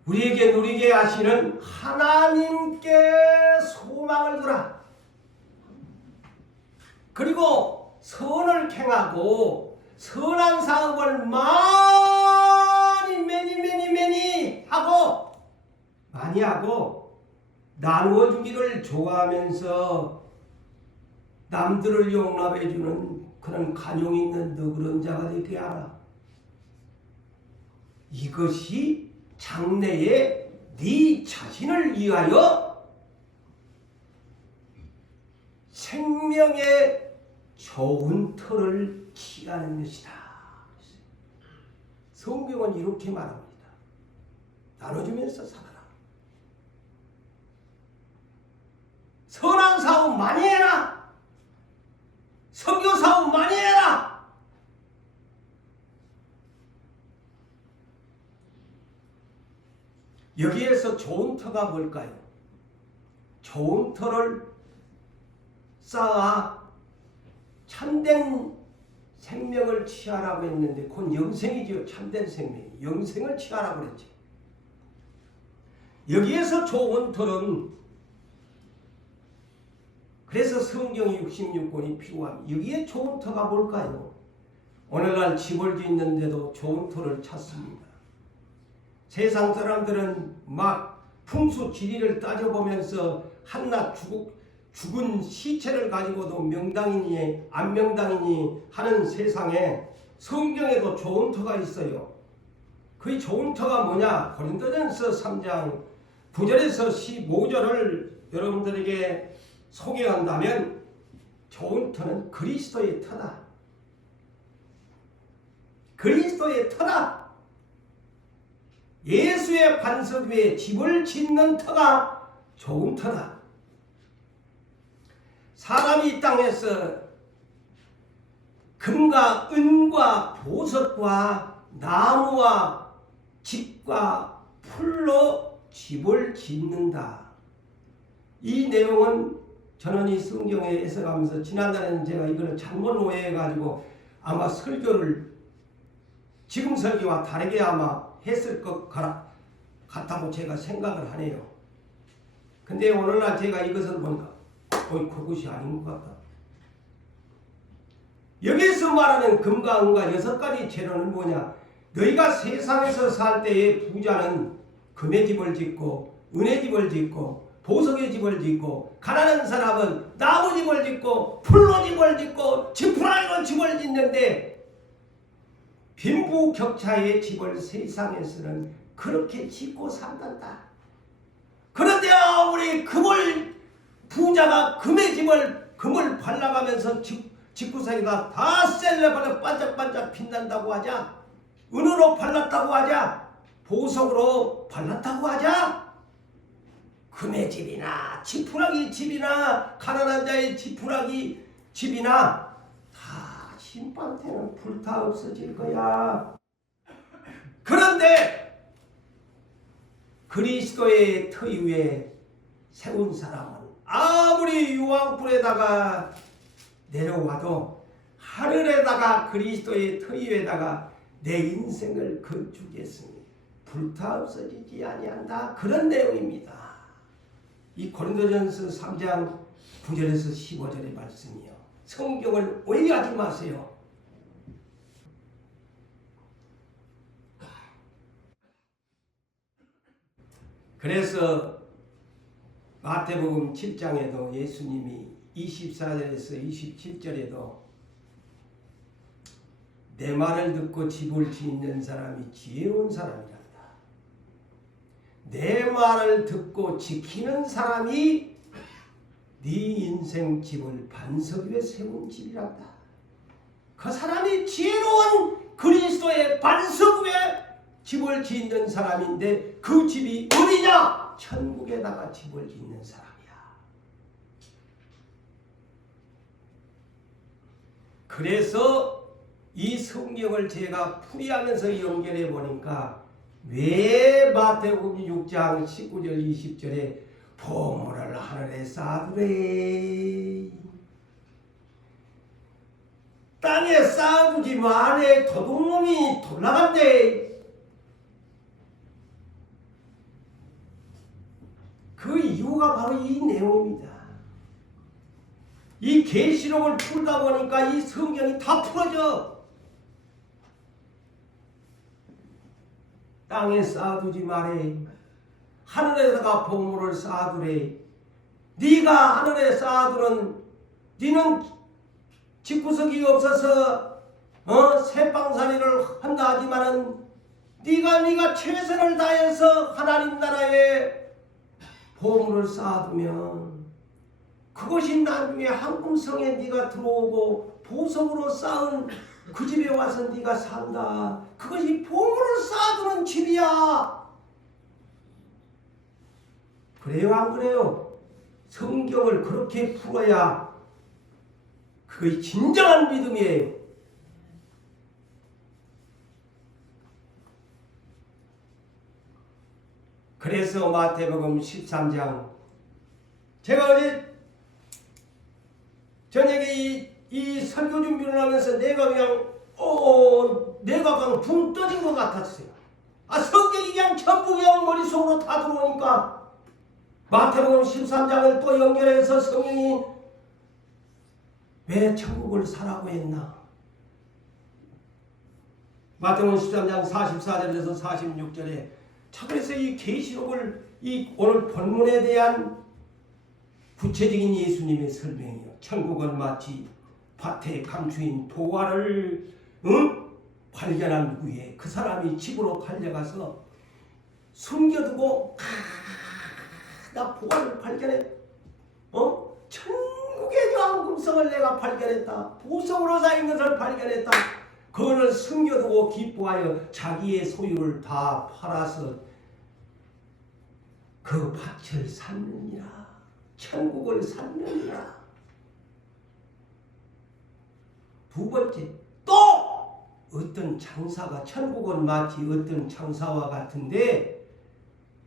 우리에게 누리게 하시는 하나님께 소망을 두라. 그리고 선을 행하고 선한 사업을 많이 하고 나누어 주기를 좋아하면서 남들을 용납해 주는 그런 간용 있는 너그러운 자가 되게 하라. 이것이 장래에 네 자신을 위하여 생명의 좋은 터를 취하는 것이다. 성경은 이렇게 말합니다. 나눠주면서 살아라. 선한 사업 많이 해라. 선교 사업 많이 해라. 여기에서 좋은 터가 뭘까요? 좋은 터를 쌓아 참된 생명을 취하라고 했는데 그건 영생이죠. 참된 생명. 영생을 취하라고 그랬죠. 여기에서 좋은 터는 그래서 성경 66권이 필요합니다. 여기에 좋은 터가 뭘까요? 오늘날 집을 짓는데도 좋은 터를 찾습니다. 세상 사람들은 막 풍수 지리를 따져보면서 한낱 죽은 시체를 가지고도 명당이니 안 명당이니 하는 세상에 성경에도 좋은 터가 있어요. 그 좋은 터가 뭐냐? 고린도전서 3장 9절에서 15절을 여러분들에게 소개한다면 좋은 터는 그리스도의 터다. 그리스도의 터다. 예수의 반석 위에 집을 짓는 터가 좋은 터다. 사람이 이 땅에서 금과 은과 보석과 나무와 집과 풀로 집을 짓는다. 이 내용은 저는 이 성경에 해석하면서 지난달에는 제가 이거를 잘못 오해해가지고 아마 설교를 지금 설교와 다르게 아마 했을 것 같다고 제가 생각을 하네요. 근데 오늘날 제가 이것을 보니까 그것이 아닌 것 같다. 여기서 말하는 금과 은과 6가지 재료는 뭐냐? 너희가 세상에서 살 때의 부자는 금의 집을 짓고 은의 집을 짓고 보석의 집을 짓고, 가난한 사람은 나무 집을 짓고 풀로 집을 짓고 지푸라기로 집을 짓는데, 빈부격차의 집을 세상에서는 그렇게 짓고 산단다. 그런데 우리 부자가 금을 발라가면서 집구석에다 다 셀레발레 반짝반짝 빛난다고 하자, 은으로 발랐다고 하자, 보석으로 발랐다고 하자, 금의 집이나 지푸라기 집이나 가난한 자의 지푸라기 집이나 다 심판때는 불타 없어질 거야. 그런데 그리스도의 터 위에 세운 사람은 아무리 유황불에다가 내려와도 하늘에다가 그리스도의 터 위에다가 내 인생을 건축했으니 불타 없어지지 아니한다. 그런 내용입니다. 이 고린도전서 3장 9절에서 15절의 말씀이요. 성경을 오해하지 마세요. 그래서 마태복음 7장에도 예수님이 24절에서 27절에도 내 말을 듣고 집을 짓는 사람이 지혜로운 사람이란다. 내 말을 듣고 지키는 사람이 네 인생 집을 반석 위에 세운 집이란다. 그 사람이 지혜로운 그리스도의 반석 위에 집을 짓는 사람인데, 그 집이 어디냐? 천국에다가 집을 짓는 사람이야. 그래서 이 성경을 제가 풀이하면서 연결해 보니까 왜 마태복음 6장 19절 20절에 보물을 하늘에 쌓아두래, 땅에 쌓아두지 말에 도둑놈이 돌아간대. 그 이유가 바로 이 내용입니다. 이 계시록을 풀다 보니까 이 성경이 다 풀어져. 땅에 쌓아두지 말에 하늘에다가 보물을 쌓아두래. 네가 하늘에 쌓아두는, 네는 집구석이 없어서 새빵살이를 한다 하지만은 네가 최선을 다해서 하나님 나라에 보물을 쌓아두면 그것이 나중에 황금성에 네가 들어오고 보석으로 쌓은 그 집에 와서 네가 산다. 그것이 보물을 쌓아두는 집이야. 그래요, 안 그래요? 성경을 그렇게 풀어야 그것이 진정한 믿음이에요. 그래서 마태복음 13장, 제가 어제 저녁에 이 설교 준비를 하면서 내가 그냥 붕 떠진 것 같았어요. 성경이 그냥 전부 그냥 머릿속으로 다 들어오니까 마태복음 13장을 또 연결해서 성령이 왜 천국을 사라고 했나? 마태복음 13장 44절에서 46절에 그래서 이 계시록을, 이 오늘 본문에 대한 구체적인 예수님의 설명이요. 천국은 마치 밭에 감추인 도화를 발견한 후에 그 사람이 집으로 달려가서 숨겨두고, 나 보화를 발견했다. 천국의 황금성을 내가 발견했다. 보석으로 쌓인 것을 발견했다. 그거를 숨겨두고 기뻐하여 자기의 소유를 다 팔아서 그 밭을 샀느니라. 천국을 샀느니라. 두 번째, 또 어떤 장사가, 천국은 마치 어떤 장사와 같은데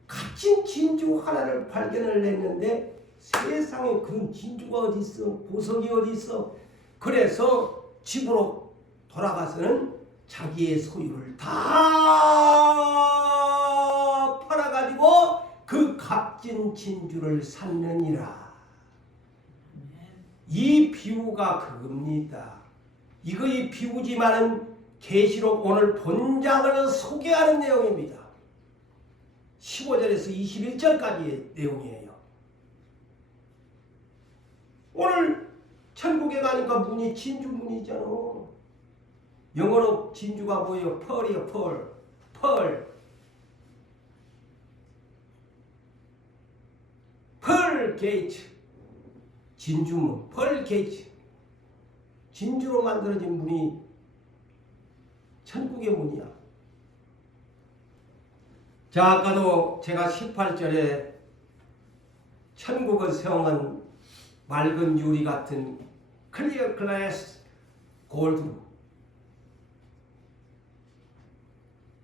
값진 진주 하나를 발견을 했는데 세상에 그런 진주가 어디 있어? 보석이 어디 있어? 그래서 집으로 돌아가서는 자기의 소유를 다 팔아가지고 그 값진 진주를 샀느니라. 이 비유가 그겁니다. 이거의 비유지만은 계시록 오늘 본장을 소개하는 내용입니다. 15절에서 21절까지의 내용이에요. 오늘 천국에 가니까 문이 진주문이잖아. 영어로 진주가 뭐예요? 펄이에요. 펄. 펄 게이트. 진주문. 펄 게이트. 진주로 만들어진 문이 천국의 문이야. 자, 아까도 제가 18절에 천국을 세우는 맑은 유리 같은 클리어 글래스 골드,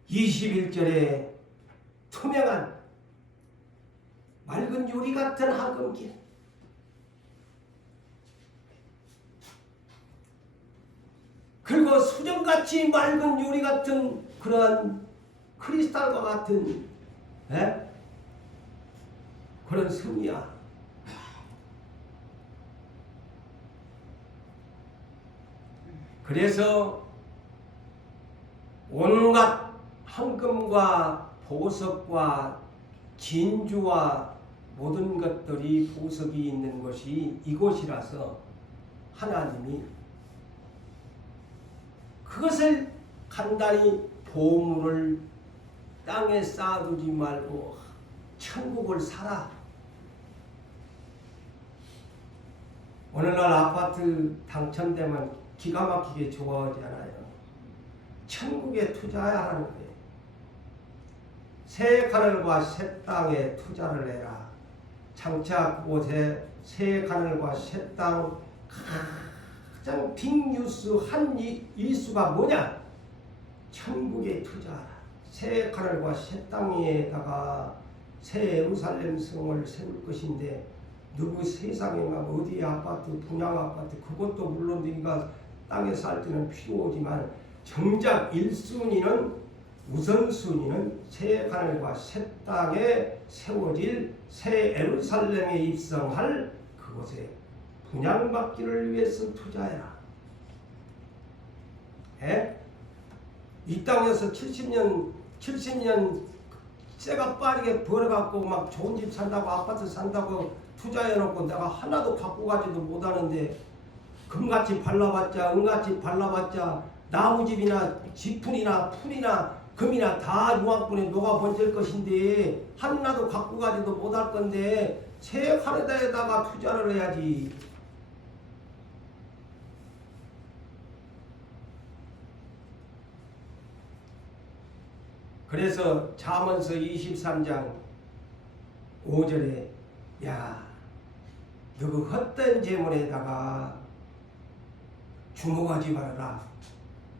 21절에 투명한 맑은 유리 같은 황금길, 그리고 수정같이 맑은 유리 같은 그러한 크리스탈과 같은 그런 성이야. 그래서 온갖 황금과 보석과 진주와 모든 것들이 보석이 있는 곳이 이곳이라서 하나님이 그것을 간단히 보물을 땅에 쌓아두지 말고 천국을 사라. 오늘날 아파트 당첨되면 기가 막히게 좋아하잖아요. 천국에 투자해야 하는 거예요. 새 하늘과 새 땅에 투자를 해라. 장차 그곳에 새 하늘과 새 땅 가장 빅뉴스 한 이수가 뭐냐? 천국에 투자하라. 새 하늘과 새 땅에다가 새 예루살렘 성을 세울 것인데 누구 세상에 가면 어디 아파트, 분양 아파트 그것도 물론 네가 땅에 살 때는 필요하지만 정작 1순위는 우선순위는 새 하늘과 새 땅에 세워질 새 예루살렘에 입성할 그곳에 분양받기를 위해서 투자해라. 이 땅에서 70년 쇠가 빠르게 벌어갖고 막 좋은 집 산다고 아파트 산다고 투자해놓고 내가 하나도 갖고 가지도 못하는데 금같이 발라봤자 은같이 발라봤자 나무집이나 지풀이나 풀이나 금이나 다 유황분에 녹아번질 것인데 하나도 갖고 가지도 못할 건데 새 하늘에다가 투자를 해야지. 그래서 잠언서 23장 5절에 야, 너 그 헛된 재물에다가 주목하지 말아라.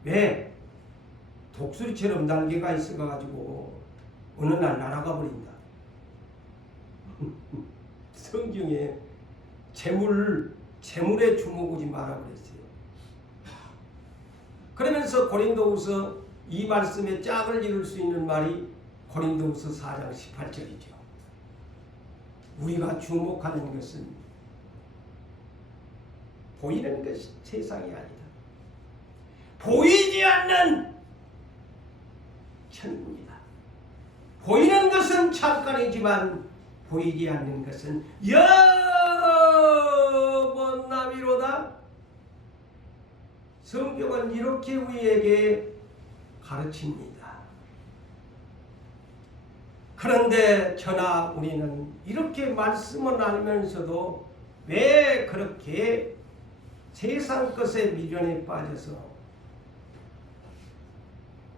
왜? 독수리처럼 날개가 있어가지고 어느 날 날아가 버린다. 성경에 재물에 주목하지 말아 그랬어요. 그러면서 고린도후서 이 말씀에 짝을 이룰 수 있는 말이 고린도후서 4장 18절이죠. 우리가 주목하는 것은 보이는 것이 세상이 아니다. 보이지 않는 천국이다. 보이는 것은 잠깐이지만 보이지 않는 것은 영원 나미로다. 성경은 이렇게 우리에게 가르칩니다. 그런데 저나 우리는 이렇게 말씀을 알면서도 왜 그렇게 세상 것에 미련에 빠져서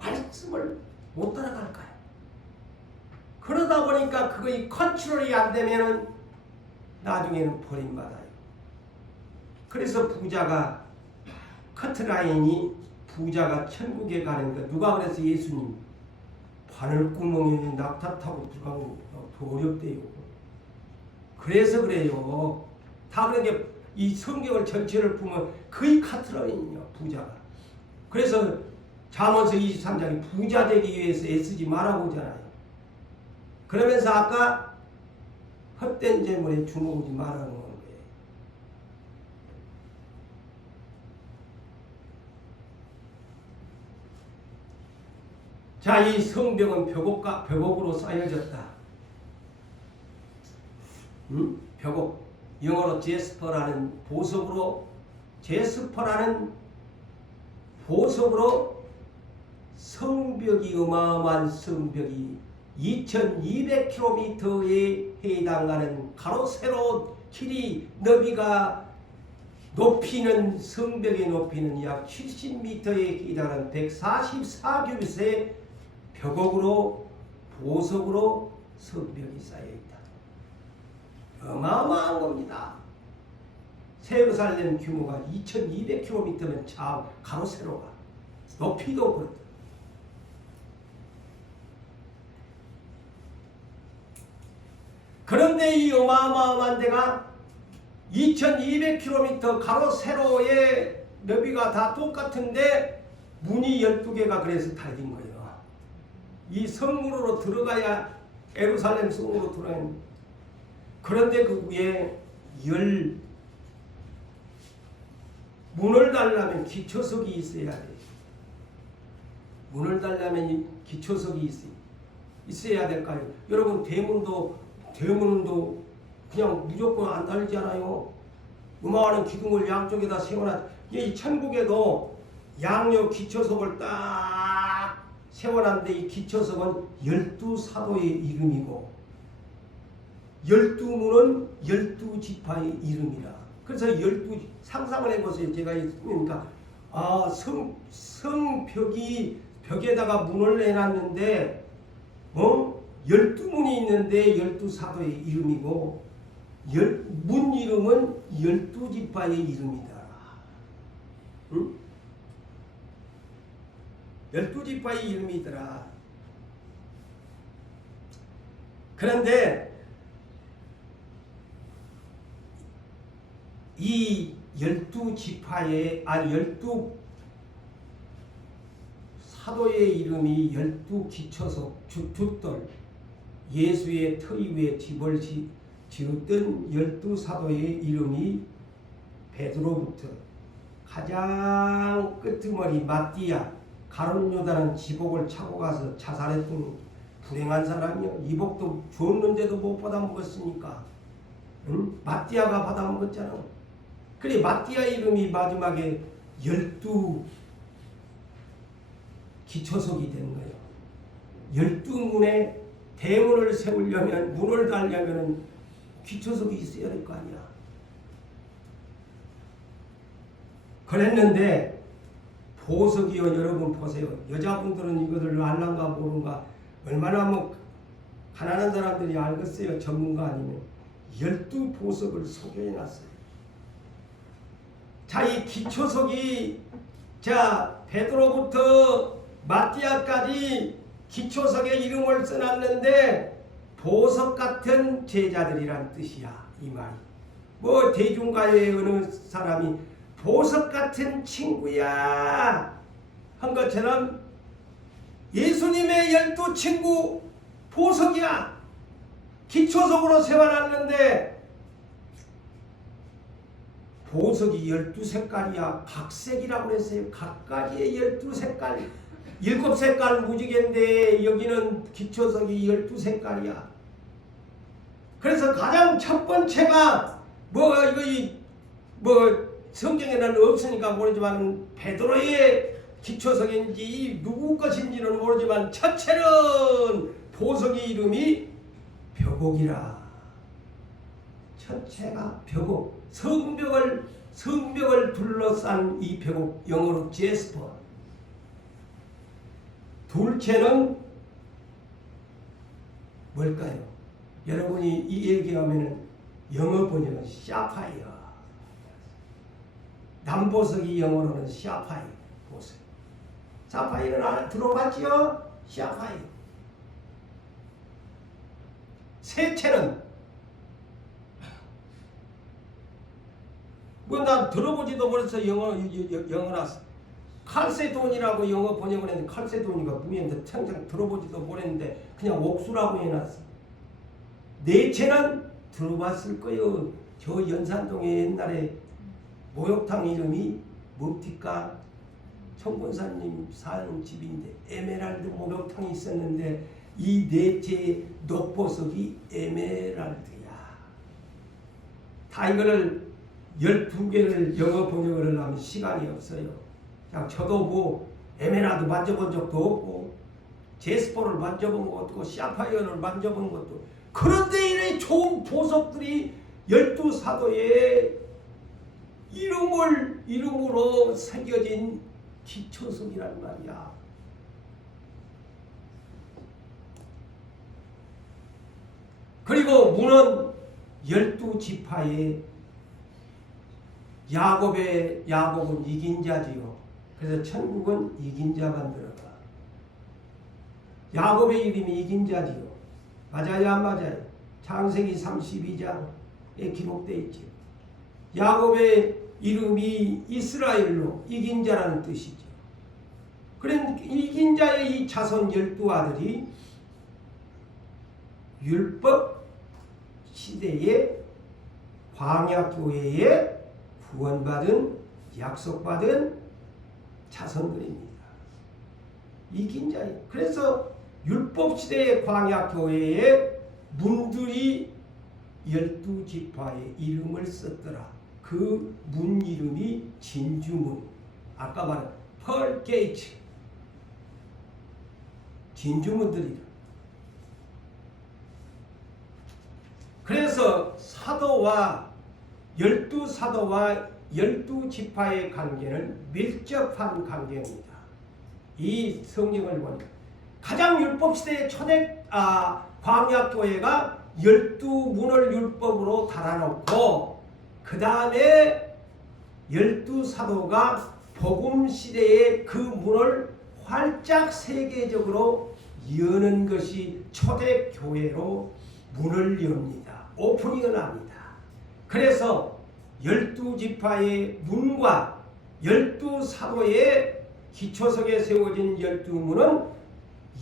말씀을 못 따라갈까요? 그러다 보니까 그거이 컨트롤이 안 되면은 나중에는 버림받아요. 그래서 부자가 커트라인이 부자가 천국에 가는 거 누가 그래서 예수님 바늘구멍에 낙타 타고 들어가고 더 어렵대요. 그래서 그래요. 다 그렇게 이 성경을 전체를 보면 거의 커트라인이에요. 부자가. 그래서 잠언서 23장이 부자 되기 위해서 애쓰지 말라고 하잖아요. 그러면서 아까 헛된 재물에 주목하지 말라는 거예요. 자, 이 성벽은 벽옥으로 쌓여졌다. 벽옥, 영어로 제스퍼라는 보석으로 성벽이, 어마어마한 성벽이 2200km에 해당하는 가로 세로 길이 너비가 높이는 성벽의 높이는 약 70m에 해당하는 144규빗의 벽옥으로 보석으로 성벽이 쌓여있다. 어마어마한 겁니다. 예루살렘 규모가 2200km면 가로 세로가 높이도 그렇다. 그런데 이 어마어마한 데가 2200km 가로 세로의 너비가 다 똑같은데 문이 12개가 그래서 달린 거예요. 이 성문으로 들어가야 예루살렘 성으로 들어가야. 그런데 그 위에 문을 달려면 기초석이 있어야 돼. 문을 달려면 기초석이 있어야 될까요? 여러분 대문도 그냥 무조건 안 달리잖아요. 요만한 기둥을 양쪽에다 세워놔. 이 천국에도 양옆 기초석을 딱 세워놨는데 이 기초석은 12사도의 이름이고 12문은 12지파의 이름이라. 그래서 12 상상을 해보세요. 제가 그러니까 성벽이 벽에다가 문을 내놨는데 12문이 있는데 12사도의 이름이고 문 이름은 12지파의 이름이다. 응? 12지파의 이름이더라. 그런데 이 12지파의 12사도의 이름이 12기초석 주돌 예수의 터위 위에 집을 지었던 12사도의 이름이 베드로부터 가장 끄트머리 마띠아 가룟 요단은 지복을 차고 가서 자살했던 불행한 사람이요. 이복도 줬는데도 못 받아 먹었으니까 마띠아가 받아 먹었잖아. 그래 마띠아 이름이 마지막에 12기초석이 된 거예요. 12문에 대문을 세우려면 문을 달려면 기초석이 있어야 될 거 아니야. 그랬는데 보석이요. 여러분 보세요. 여자분들은 이것을 알란가 모른가 얼마나 가난한 사람들이 알겠어요. 전문가 아니면 12보석을 소개해놨어요. 자, 이 기초석이 베드로부터 마띠아까지 기초석에 이름을 써놨는데 보석 같은 제자들이란 뜻이야. 이 말이 대중가의 어느 사람이 보석 같은 친구야 한 것처럼 예수님의 12친구 보석이야. 기초석으로 세워놨는데 보석이 12색깔이야. 각색이라고 했어요. 각가지의 12색깔. 7색깔 무지개인데 여기는 기초석이 12색깔이야. 그래서 가장 첫 번째가 성경에는 없으니까 모르지만 베드로의 기초석인지 누구 것인지는 모르지만 첫째는 보석의 이름이 벽옥이라. 첫째가 벽옥. 성벽을 둘러싼 이 벽옥, 영어로 제스퍼. 둘째는 뭘까요? 여러분이 이 얘기하면 영어 번역은 샤파이어. 남보석이 영어로는 샤파이어 보석. 샤파이어는 들어봤지요? 샤파이어. 셋째는 난 들어보지도 못해서 영어라 칼세돈이라고 영어 번역을 했는데 칼세돈이가 뭐였는데 평생 들어보지도 못했는데 그냥 옥수라고 해놨어. 넷째는 들어봤을 거요. 저 연산동에 옛날에 목욕탕 이름이 뭡니까? 청군사님 사는 집인데 에메랄드 목욕탕이 있었는데 이 넷째 녹보석이 에메랄드야. 다 이거를 12개를 영어 번역을 하면 시간이 없어요. 그냥 저도 뭐 에메랄드 만져본 적도 없고 제스퍼를 만져본 것도 없고 샤파이어를 만져본 것도 없고. 그런데 이런 좋은 보석들이 12사도의 이름으로 새겨진 기초석이란 말이야. 그리고 문은 12지파의 야곱은 이긴 자지요. 그래서 천국은 이긴 자만 들어가. 야곱의 이름이 이긴 자지요. 맞아요, 안 맞아요? 창세기 32장에 기록되어 있죠. 야곱의 이름이 이스라엘로 이긴 자라는 뜻이죠. 그런 이긴 자의 이 자손 12아들이 율법 시대의 광야교회에 구원받은 약속받은 자손들입니다. 이긴 자예요. 그래서 율법시대의 광야교회에 문들이 12지파의 이름을 썼더라. 그 문 이름이 진주문. 아까 말한 펄 게이츠. 진주문들이다. 그래서 사도와 12사도와 12지파의 관계는 밀접한 관계입니다. 이 성경을 보니 가장 율법시대의 초대 광야교회가 12문을 율법으로 달아놓고 그 다음에 12사도가 복음시대의 그 문을 활짝 세계적으로 여는 것이 초대교회로 문을 엽니다. 오프닝을 합니다. 그래서 12지파의 문과 12사도의 기초석에 세워진 12문은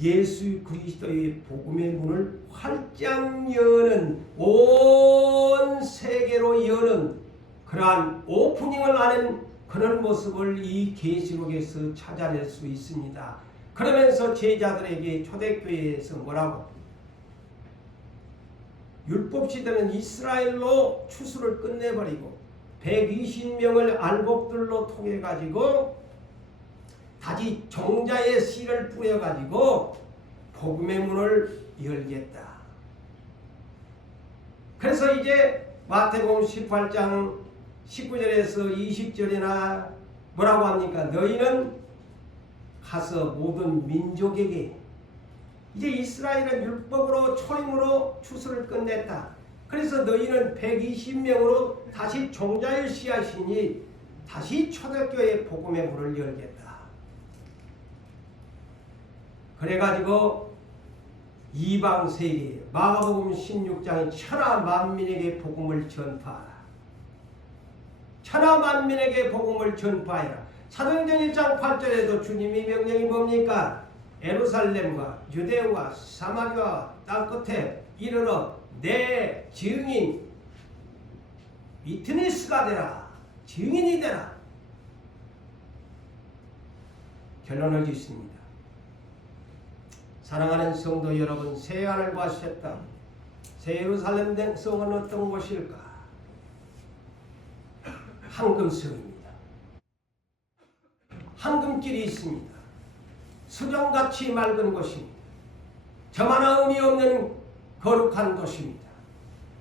예수 그리스도의 복음의 문을 활짝 여는, 온 세계로 여는 그러한 오프닝을 하는 그런 모습을 이 계시록에서 찾아낼 수 있습니다. 그러면서 제자들에게 초대교회에서 뭐라고? 율법시대는 이스라엘로 추수를 끝내버리고 120명을 알곡들로 통해가지고 다시 종자의 씨를 뿌려가지고 복음의 문을 열겠다. 그래서 이제 마태복음 18장 19절에서 20절이나 뭐라고 합니까? 너희는 가서 모든 민족에게, 이제 이스라엘은 율법으로 초림으로 추수를 끝냈다. 그래서 너희는 120명으로 다시 종자의 씨앗이니 다시 초대교회 복음의 문을 열겠다. 그래가지고 이방 세계 마가복음 16장에 천하 만민에게 복음을 전파하라. 천하 만민에게 복음을 전파해라. 사도행전 1장 8절에도 주님의 명령이 뭡니까? 예루살렘과 유대와 사마리아 땅끝에 이르러 내 증인 위트니스가 되라. 증인이 되라. 결론을 짓습니다. 사랑하는 성도 여러분, 새하늘과 새 땅, 새 예루살렘 성은 어떤 곳일까? 황금성입니다. 황금길이 있습니다. 수정같이 맑은 곳입니다. 저마나 의미 없는 거룩한 곳입니다.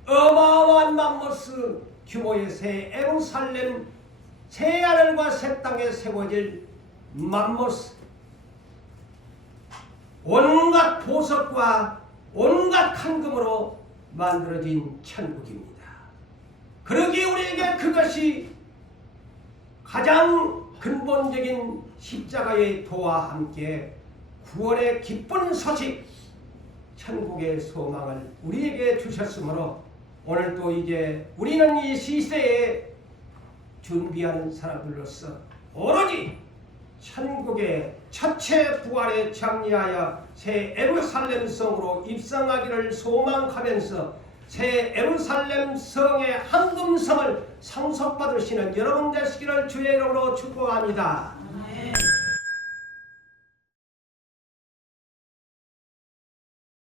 어마어마한 맘모스 규모의 새 예루살렘, 새 하늘과 새 땅에 세워질 맘모스, 온갖 보석과 온갖 황금으로 만들어진 천국입니다. 그러기에 우리에게 그것이 가장 근본적인 십자가의 도와 함께 구원의 기쁜 소식, 천국의 소망을 우리에게 주셨으므로 오늘 또 이제 우리는 이 시대에 준비하는 사람들로서 오로지 천국의 첫째 부활에 참여하여 새 예루살렘 성으로 입성하기를 소망하면서 새 예루살렘 성의 황금성을 상속받으시는 여러분 되시기를 주의 이름으로 축복합니다.